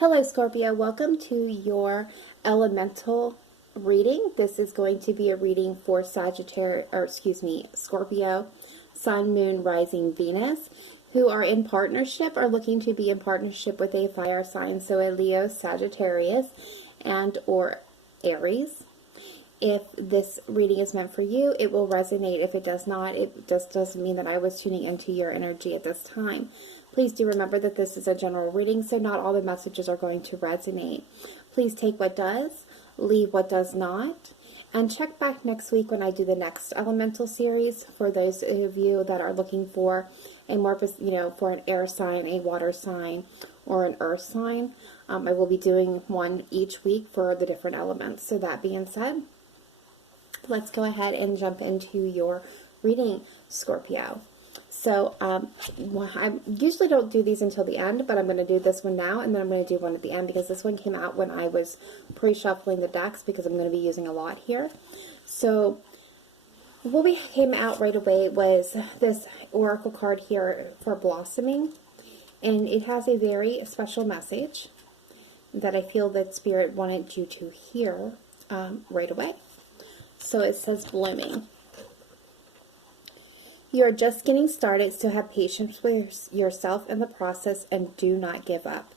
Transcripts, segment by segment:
Hello Scorpio, welcome to your elemental reading. This is going to be a reading for Scorpio, Sun, Moon, Rising, Venus, who are in partnership or looking to be in partnership with a fire sign, so a Leo, Sagittarius, and or Aries. If this reading is meant for you, it will resonate. If it does not, it just doesn't mean that I was tuning into your energy at this time. Please do remember that this is a general reading, so not all the messages are going to resonate. Please take what does, leave what does not, and check back next week when I do the next elemental series for those of you that are looking for a more, for an air sign, a water sign, or an earth sign. I will be doing one each week for the different elements. So that being said, let's go ahead and jump into your reading, Scorpio. So I usually don't do these until the end, but I'm going to do this one now, and then I'm going to do one at the end because this one came out when I was pre-shuffling the decks because I'm going to be using a lot here. So what we came out right away was this oracle card here for blossoming, and it has a very special message that I feel that Spirit wanted you to hear right away. So it says blooming. You are just getting started, so have patience with yourself in the process and do not give up.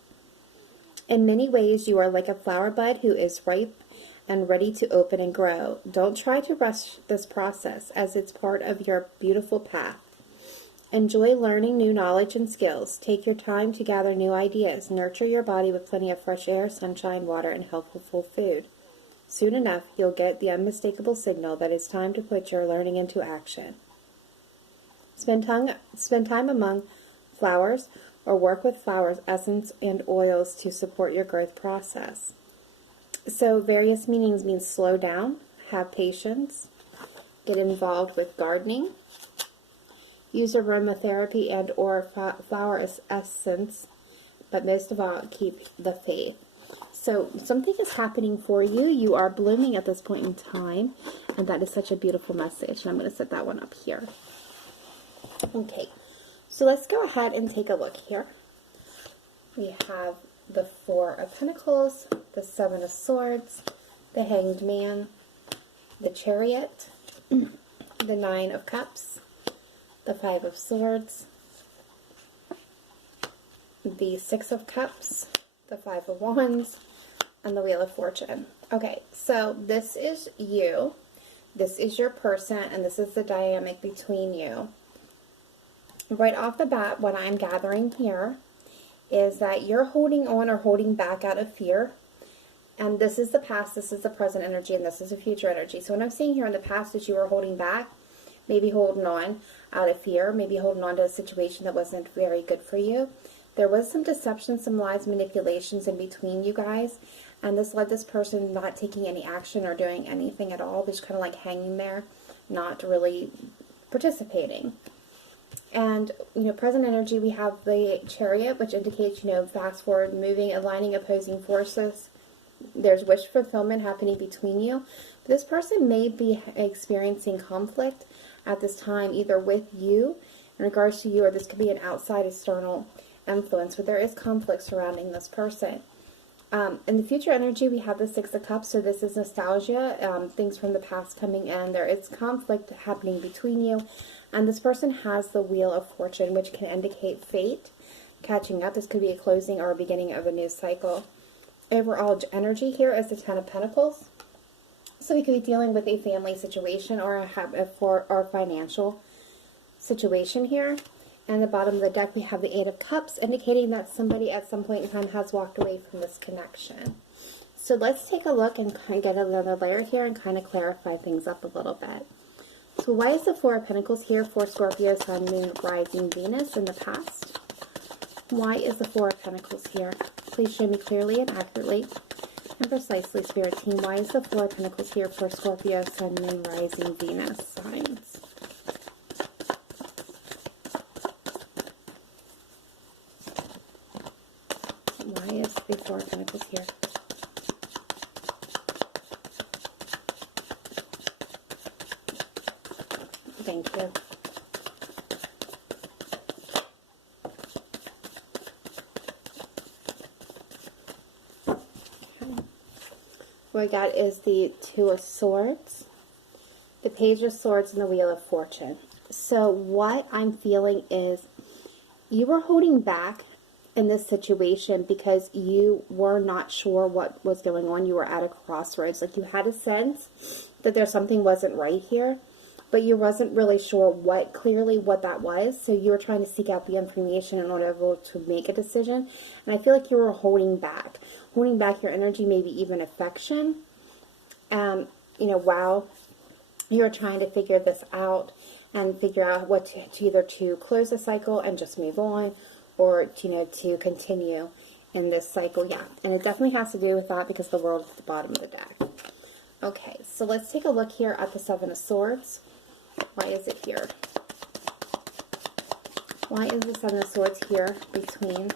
In many ways, you are like a flower bud who is ripe and ready to open and grow. Don't try to rush this process as it's part of your beautiful path. Enjoy learning new knowledge and skills. Take your time to gather new ideas. Nurture your body with plenty of fresh air, sunshine, water, and healthful food. Soon enough, you'll get the unmistakable signal that it's time to put your learning into action. Spend time among flowers or work with flowers, essence, and oils to support your growth process. So various meanings mean slow down, have patience, get involved with gardening, use aromatherapy and or flower essence, but most of all, keep the faith. So something is happening for you. You are blooming at this point in time, and that is such a beautiful message. And I'm going to set that one up here. Okay, so let's go ahead and take a look here. We have the Four of Pentacles, the Seven of Swords, the Hanged Man, the Chariot, the Nine of Cups, the Five of Swords, the Six of Cups, the Five of Wands, and the Wheel of Fortune. Okay, so this is you. This is your person, and this is the dynamic between you. Right off the bat, what I'm gathering here is that you're holding on or holding back out of fear. And this is the past, this is the present energy, and this is the future energy. So what I'm seeing here in the past is you were holding back, maybe holding on out of fear, maybe holding on to a situation that wasn't very good for you. There was some deception, some lies, manipulations in between you guys. And this led this person not taking any action or doing anything at all. Just kind of like hanging there, not really participating. And, present energy, we have the Chariot, which indicates, fast forward, moving, aligning opposing forces. There's wish fulfillment happening between you. But this person may be experiencing conflict at this time, either with you, in regards to you, or this could be an outside external influence, but there is conflict surrounding this person. In the future energy, we have the Six of Cups, so this is nostalgia, things from the past coming in. There is conflict happening between you, and this person has the Wheel of Fortune, which can indicate fate, catching up. This could be a closing or a beginning of a new cycle. Overall energy here is the Ten of Pentacles, so we could be dealing with a family situation or a financial situation here. And at the bottom of the deck, we have the Eight of Cups, indicating that somebody at some point in time has walked away from this connection. So let's take a look and kind of get another layer here and kind of clarify things up a little bit. So why is the Four of Pentacles here for Scorpio, Sun, Moon, Rising, Venus in the past? Why is the Four of Pentacles here? Please show me clearly and accurately and precisely, Spirit Team. Why is the Four of Pentacles here for Scorpio, Sun, Moon, Rising, Venus signs? Why is the Four of Pentacles here? Thank you. What I got is the Two of Swords, the Page of Swords, and the Wheel of Fortune. So what I'm feeling is you were holding back in this situation because you were not sure what was going on. You were at a crossroads. Like, you had a sense that there's something wasn't right here, but you wasn't really sure clearly what that was. So you were trying to seek out the information in order to make a decision. And I feel like you were holding back your energy, maybe even affection. While you're trying to figure this out and figure out what to either to close the cycle and just move on, or to continue in this cycle. Yeah, and it definitely has to do with that because the World is at the bottom of the deck. Okay, so let's take a look here at the Seven of Swords. Why is it here? Why is the Seven of Swords here between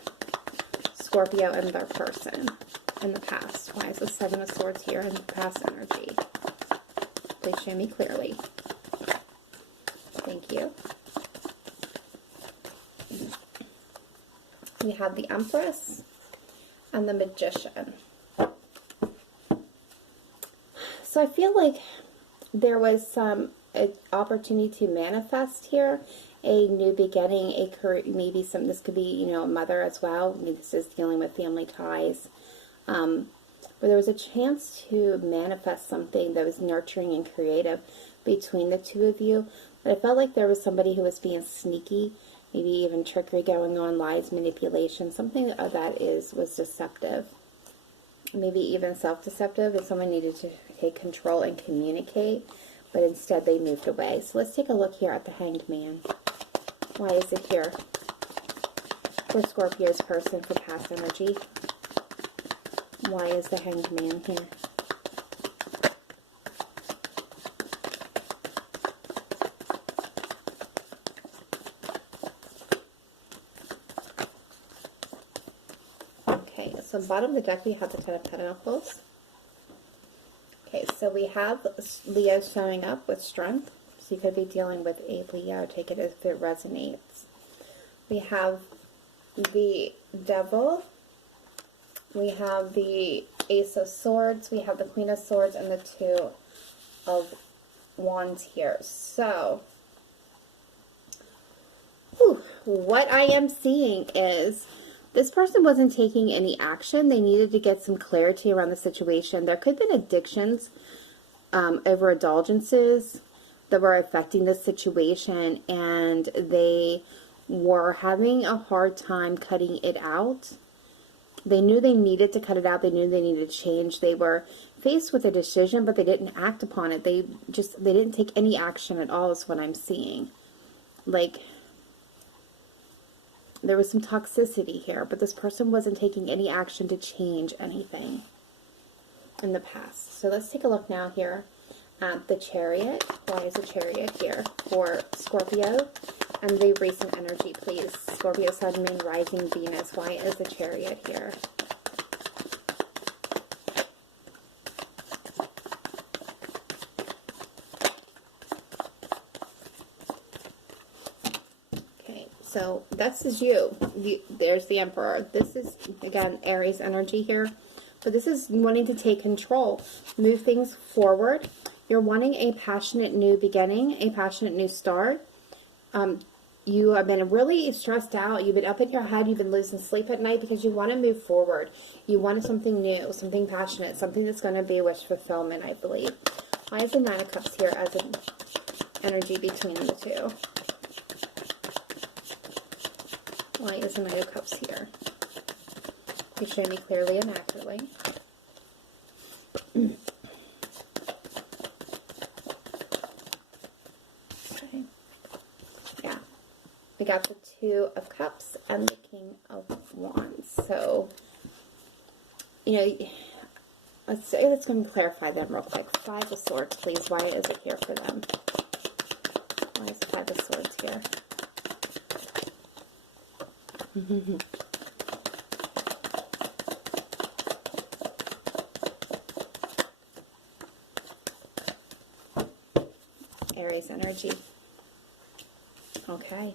Scorpio and their person in the past? Why is the Seven of Swords here in the past energy? Please show me clearly. Thank you. We have the Empress and the Magician. So I feel like there was some opportunity to manifest here, a new beginning, a career, maybe this could be, a mother as well. Maybe this is dealing with family ties. Where there was a chance to manifest something that was nurturing and creative between the two of you. But I felt like there was somebody who was being sneaky, maybe even trickery going on, lies, manipulation, something that was deceptive. Maybe even self-deceptive, if someone needed to take control and communicate, but instead they moved away. So let's take a look here at the Hanged Man. Why is it here for Scorpio's person for past energy? Why is the Hanged Man here? Okay, so bottom of the deck we have the Ten of Pentacles. Okay, so we have Leo showing up with strength. So you could be dealing with a Leo. Take it if it resonates. We have the Devil. We have the Ace of Swords. We have the Queen of Swords and the Two of Wands here. So, what I am seeing is this person wasn't taking any action. They needed to get some clarity around the situation. There could have been addictions, overindulgences that were affecting this situation, and they were having a hard time cutting it out. They knew they needed to cut it out. They knew they needed to change. They were faced with a decision, but they didn't act upon it. They didn't take any action at all is what I'm seeing. Like, there was some toxicity here, but this person wasn't taking any action to change anything in the past. So let's take a look now here at the Chariot. Why is the Chariot here for Scorpio? And the recent energy, please. Scorpio, Sun, Moon, Rising, Venus. Why is the Chariot here? Okay, so this is you. There's the Emperor. This is, again, Aries energy here. But this is wanting to take control, move things forward. You're wanting a passionate new beginning, a passionate new start. You have been really stressed out. You've been up in your head. You've been losing sleep at night because you want to move forward. You wanted something new, something passionate, something that's going to be wish fulfillment, I believe. Why is the Nine of Cups here as an energy between the two? Why is the Knight of Cups here? Please show me clearly and accurately. Okay. Yeah. We got the Two of Cups and the King of Wands. So, let's go and clarify them real quick. Five of Swords, please. Why is it here for them? Why is Five of Swords here? Aries energy. Okay.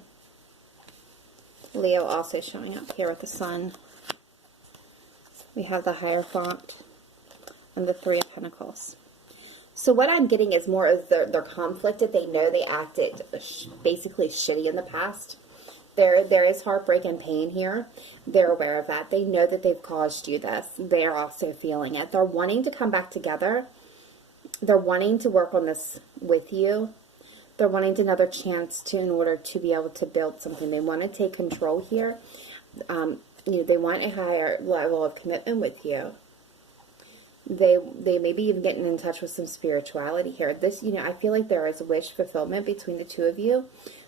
Leo also showing up here with the Sun. We have the Hierophant. and the Three of Pentacles. So what I'm getting is more of they're conflicted. They know they acted basically shitty in the past. There is heartbreak and pain here. They're aware of that. They know that they've caused you this. They're also feeling it. They're wanting to come back together. They're wanting to work on this with you. They're wanting another chance in order to be able to build something. They want to take control here. They want a higher level of commitment with you. They may be even getting in touch with some spirituality here. This, I feel like there is a wish fulfillment between the two of you,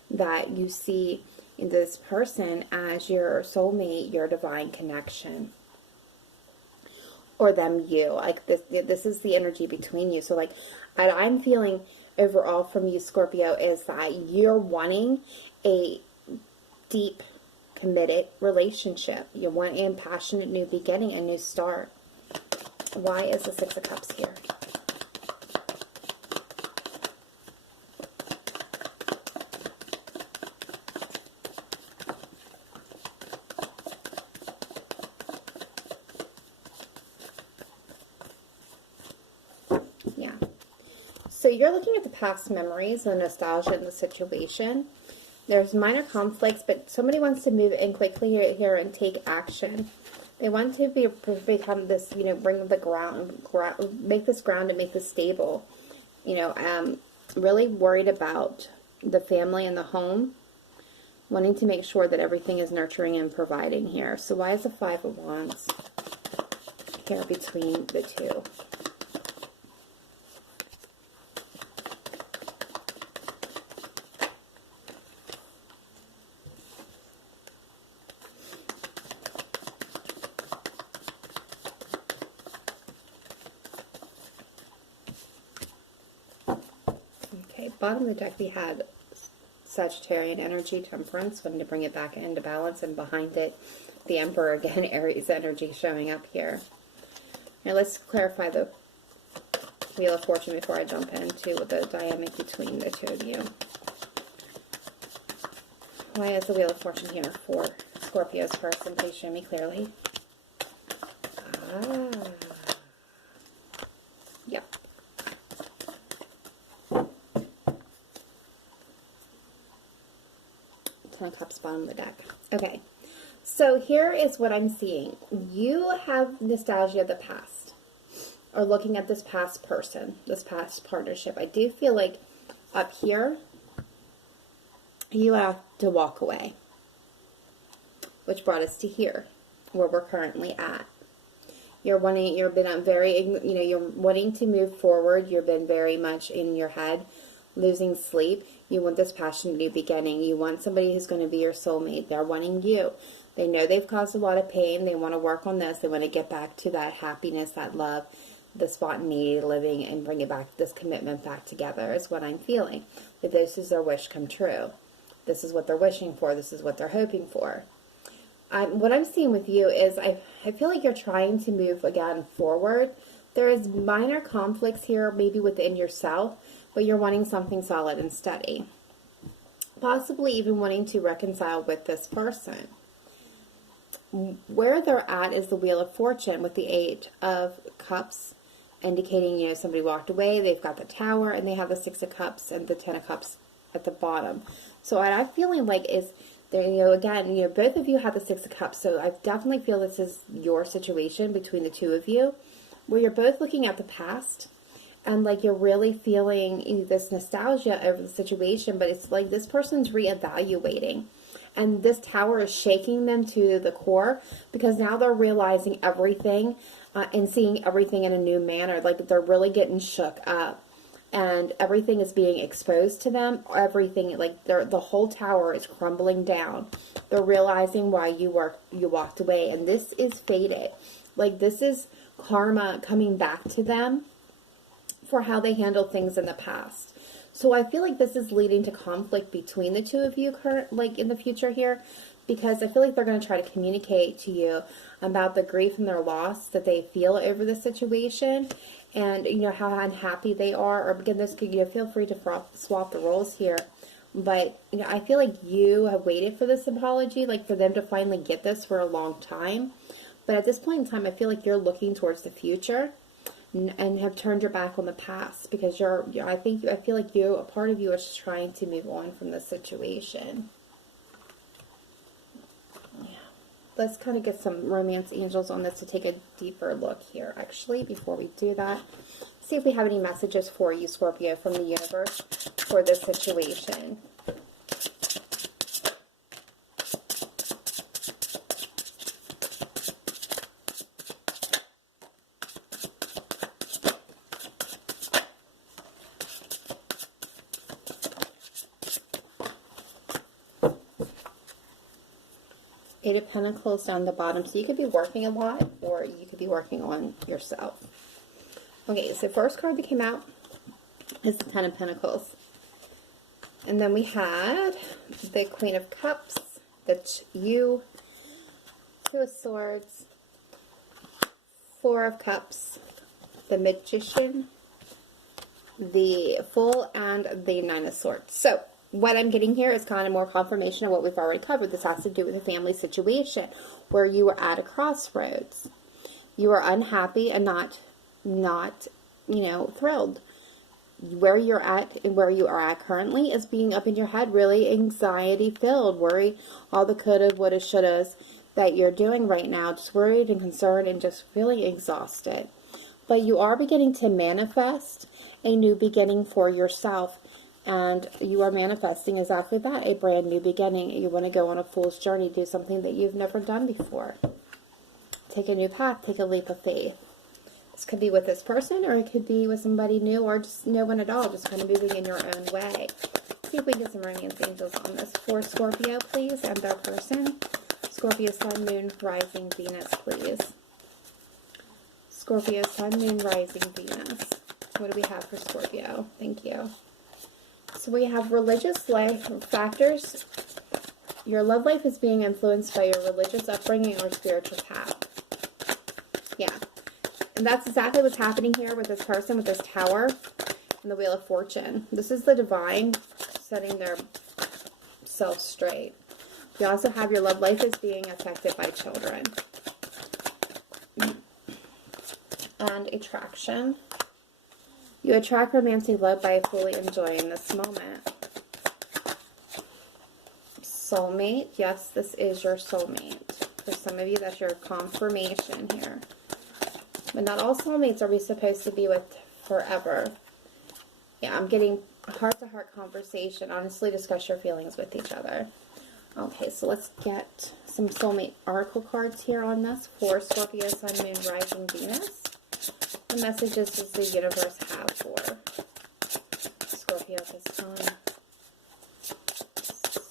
that you see in this person as your soulmate, your divine connection, or them you. Like this is the energy between you. So like I'm feeling overall from you, Scorpio, is that you're wanting a deep, committed relationship. You want a passionate new beginning, a new start. Why is the Six of Cups here? Yeah. So you're looking at the past memories, the nostalgia in the situation. There's minor conflicts, but somebody wants to move in quickly here and take action. They want to become this, bring the ground, make this ground and make this stable. Really worried about the family and the home, wanting to make sure that everything is nurturing and providing here. So why is the Five of Wands here between the two? Bottom of the deck we had Sagittarian energy, Temperance, wanting to bring it back into balance, and behind it the Emperor again, Aries energy showing up here. Now let's clarify the Wheel of Fortune before I jump into the dynamic between the two of you. Why is the Wheel of Fortune here for Scorpio's person? Please show me clearly. Yep. Ten of Cups, bottom of the deck. Okay, so here is what I'm seeing. You have nostalgia of the past, or looking at this past person, this past partnership. I do feel like up here, you have to walk away, which brought us to here, where we're currently at. You're wanting to move forward. You've been very much in your head, losing sleep. You want this passionate new beginning. You want somebody who's going to be your soulmate. They're wanting you. They know they've caused a lot of pain. They want to work on this. They want to get back to that happiness, that love, the spontaneity living, and bring it back, this commitment back together is what I'm feeling. That this is their wish come true. This is what they're wishing for. This is what they're hoping for. What I'm seeing with you is I feel like you're trying to move again forward. There is minor conflicts here, maybe within yourself, but you're wanting something solid and steady. Possibly even wanting to reconcile with this person. Where they're at is the Wheel of Fortune with the Eight of Cups, indicating, somebody walked away. They've got the Tower, and they have the Six of Cups and the Ten of Cups at the bottom. So what I'm feeling like is there, again, both of you have the Six of Cups, so I definitely feel this is your situation between the two of you, where you're both looking at the past, and like you're really feeling this nostalgia over the situation, but it's like this person's reevaluating. And this Tower is shaking them to the core, because now they're realizing everything and seeing everything in a new manner. Like they're really getting shook up, and everything is being exposed to them. Everything, like the whole Tower is crumbling down. They're realizing why you walked away, and this is fated. Like this is karma coming back to them for how they handled things in the past. So I feel like this is leading to conflict between the two of you in the future here, because I feel like they're going to try to communicate to you about the grief and their loss that they feel over the situation, and how unhappy they are. Or again, this could, feel free to swap the roles here, but I feel like you have waited for this apology, like for them to finally get this for a long time. But at this point in time, I feel like you're looking towards the future. and have turned your back on the past, because I feel like a part of you is trying to move on from this situation. Yeah. Let's kind of get some romance angels on this to take a deeper look here, actually, before we do that. See if we have any messages for you, Scorpio, from the universe for this situation. Eight of Pentacles down the bottom. So you could be working a lot, or you could be working on yourself. Okay, so first card that came out is the Ten of Pentacles. And then we had the Queen of Cups, Two of Swords, Four of Cups, the Magician, the Fool, and the Nine of Swords. So what I'm getting here is kind of more confirmation of what we've already covered. This has to do with a family situation where you were at a crossroads. You are unhappy and not thrilled. Where you're at and where you are at currently is being up in your head, really anxiety filled, worry, all the coulda, woulda, shouldas that you're doing right now, just worried and concerned and just feeling exhausted. But you are beginning to manifest a new beginning for yourself. And you are manifesting exactly that, a brand new beginning. You want to go on a fool's journey, do something that you've never done before. Take a new path, take a leap of faith. This could be with this person, or it could be with somebody new, or just no one at all, just kind of moving in your own way. See if we can get some romance angels on this for Scorpio, please, and their person. Scorpio, Sun, Moon, Rising, Venus, please. Scorpio, Sun, Moon, Rising, Venus. What do we have for Scorpio? Thank you. So we have religious life factors. Your love life is being influenced by your religious upbringing or spiritual path. Yeah. And that's exactly what's happening here with this person, with this Tower and the Wheel of Fortune. This is the divine setting their self straight. You also have your love life is being affected by children. And attraction. You attract romantic love by fully enjoying this moment. Soulmate. Yes, this is your soulmate. For some of you, that's your confirmation here. But not all soulmates are we supposed to be with forever. Yeah, I'm getting a heart-to-heart conversation. Honestly, discuss your feelings with each other. Okay, so let's get some soulmate oracle cards here on this for Scorpio, Sun, Moon, Rising, Venus. The messages does the universe have for Scorpio this time?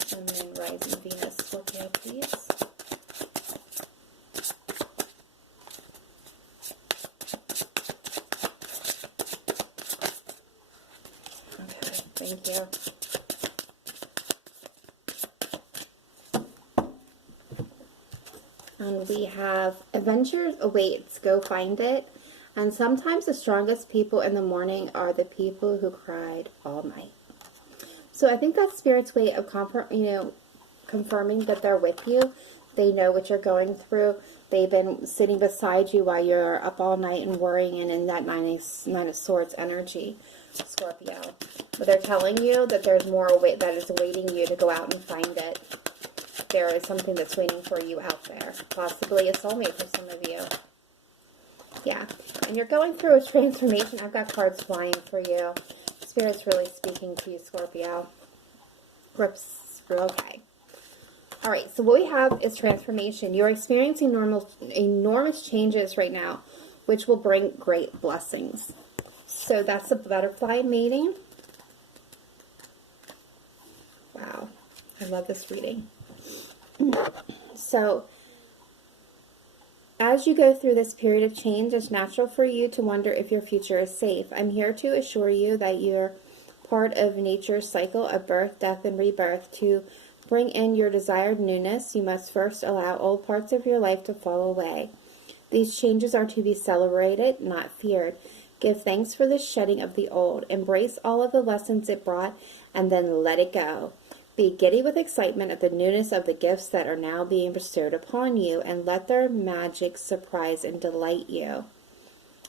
Sun, Moon, Rising, Venus. Scorpio, please. Okay, thank you. And we have adventures awaits. Go find it. And sometimes the strongest people in the morning are the people who cried all night. So I think that's Spirit's way of confirming that they're with you. They know what you're going through. They've been sitting beside you while you're up all night and worrying and in that Nine of Swords energy, Scorpio. But they're telling you that there's more that is awaiting you to go out and find it. There is something that's waiting for you out there. Possibly a soulmate for some of you. Yeah, and you're going through a transformation. I've got cards flying for you. Spirit's really speaking to you, Scorpio. Okay. All right, so what we have is transformation. You're experiencing enormous changes right now, which will bring great blessings. So that's the butterfly mating. Wow, I love this reading. So, as you go through this period of change, it's natural for you to wonder if your future is safe. I'm here to assure you that you're part of nature's cycle of birth, death, and rebirth. To bring in your desired newness, you must first allow old parts of your life to fall away. These changes are to be celebrated, not feared. Give thanks for the shedding of the old. Embrace all of the lessons it brought, and then let it go. Be giddy with excitement at the newness of the gifts that are now being bestowed upon you, and let their magic surprise and delight you.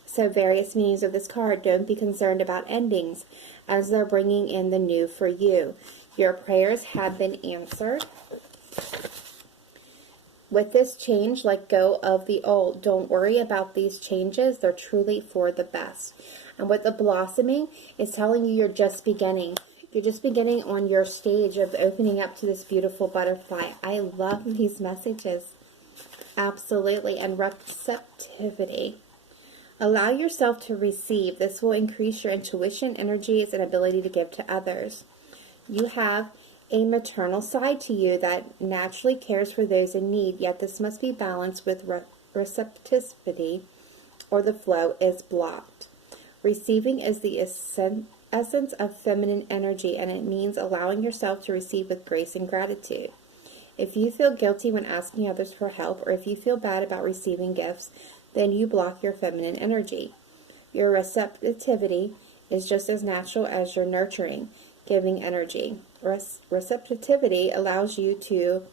So various meanings of this card. Don't be concerned about endings, as they're bringing in the new for you. Your prayers have been answered. With this change, let go of the old. Don't worry about these changes. They're truly for the best. And with the blossoming, it's telling you you're just beginning. You're just beginning on your stage of opening up to this beautiful butterfly. I love these messages. Absolutely. And receptivity. Allow yourself to receive. This will increase your intuition, energies, and ability to give to others. You have a maternal side to you that naturally cares for those in need, yet this must be balanced with receptivity, or the flow is blocked. Receiving is the essence of feminine energy, and it means allowing yourself to receive with grace and gratitude. If you feel guilty when asking others for help, or if you feel bad about receiving gifts, then you block your feminine energy. Your receptivity is just as natural as your nurturing, giving energy. Receptivity allows you to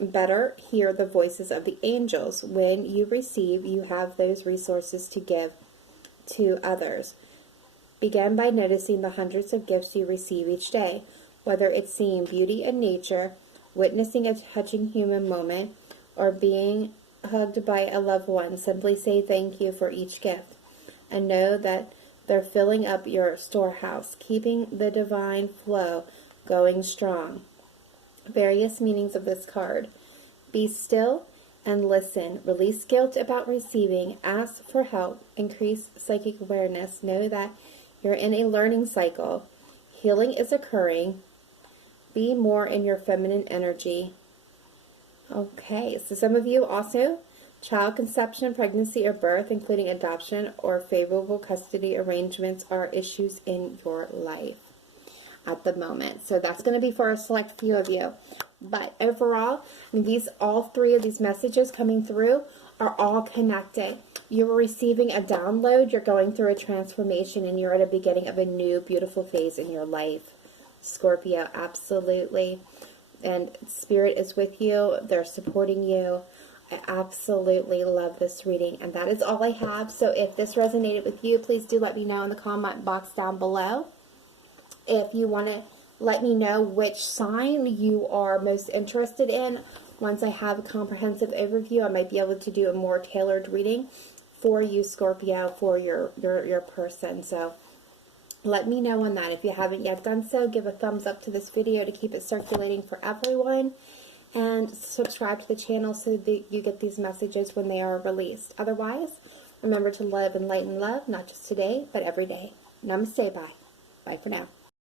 better hear the voices of the angels. When you receive, you have those resources to give to others. Begin by noticing the hundreds of gifts you receive each day, whether it's seeing beauty in nature, witnessing a touching human moment, or being hugged by a loved one. Simply say thank you for each gift, and know that they're filling up your storehouse, keeping the divine flow going strong. Various meanings of this card. Be still and listen. Release guilt about receiving. Ask for help. Increase psychic awareness. Know that you're in a learning cycle. Healing is occurring. Be more in your feminine energy. Okay, so some of you also, child conception, pregnancy, or birth, including adoption or favorable custody arrangements, are issues in your life at the moment. So that's going to be for a select few of you. But overall, all three of these messages coming through are all connected. You're receiving a download, you're going through a transformation, and you're at the beginning of a new beautiful phase in your life. Scorpio, absolutely. And Spirit is with you. They're supporting you. I absolutely love this reading. And that is all I have. So if this resonated with you, please do let me know in the comment box down below. If you want to let me know which sign you are most interested in, once I have a comprehensive overview, I might be able to do a more tailored reading for you, Scorpio, for your person. So let me know on that. If you haven't yet done so, give a thumbs up to this video to keep it circulating for everyone. And subscribe to the channel so that you get these messages when they are released. Otherwise, remember to live in light and love, not just today, but every day. Namaste, bye. Bye for now.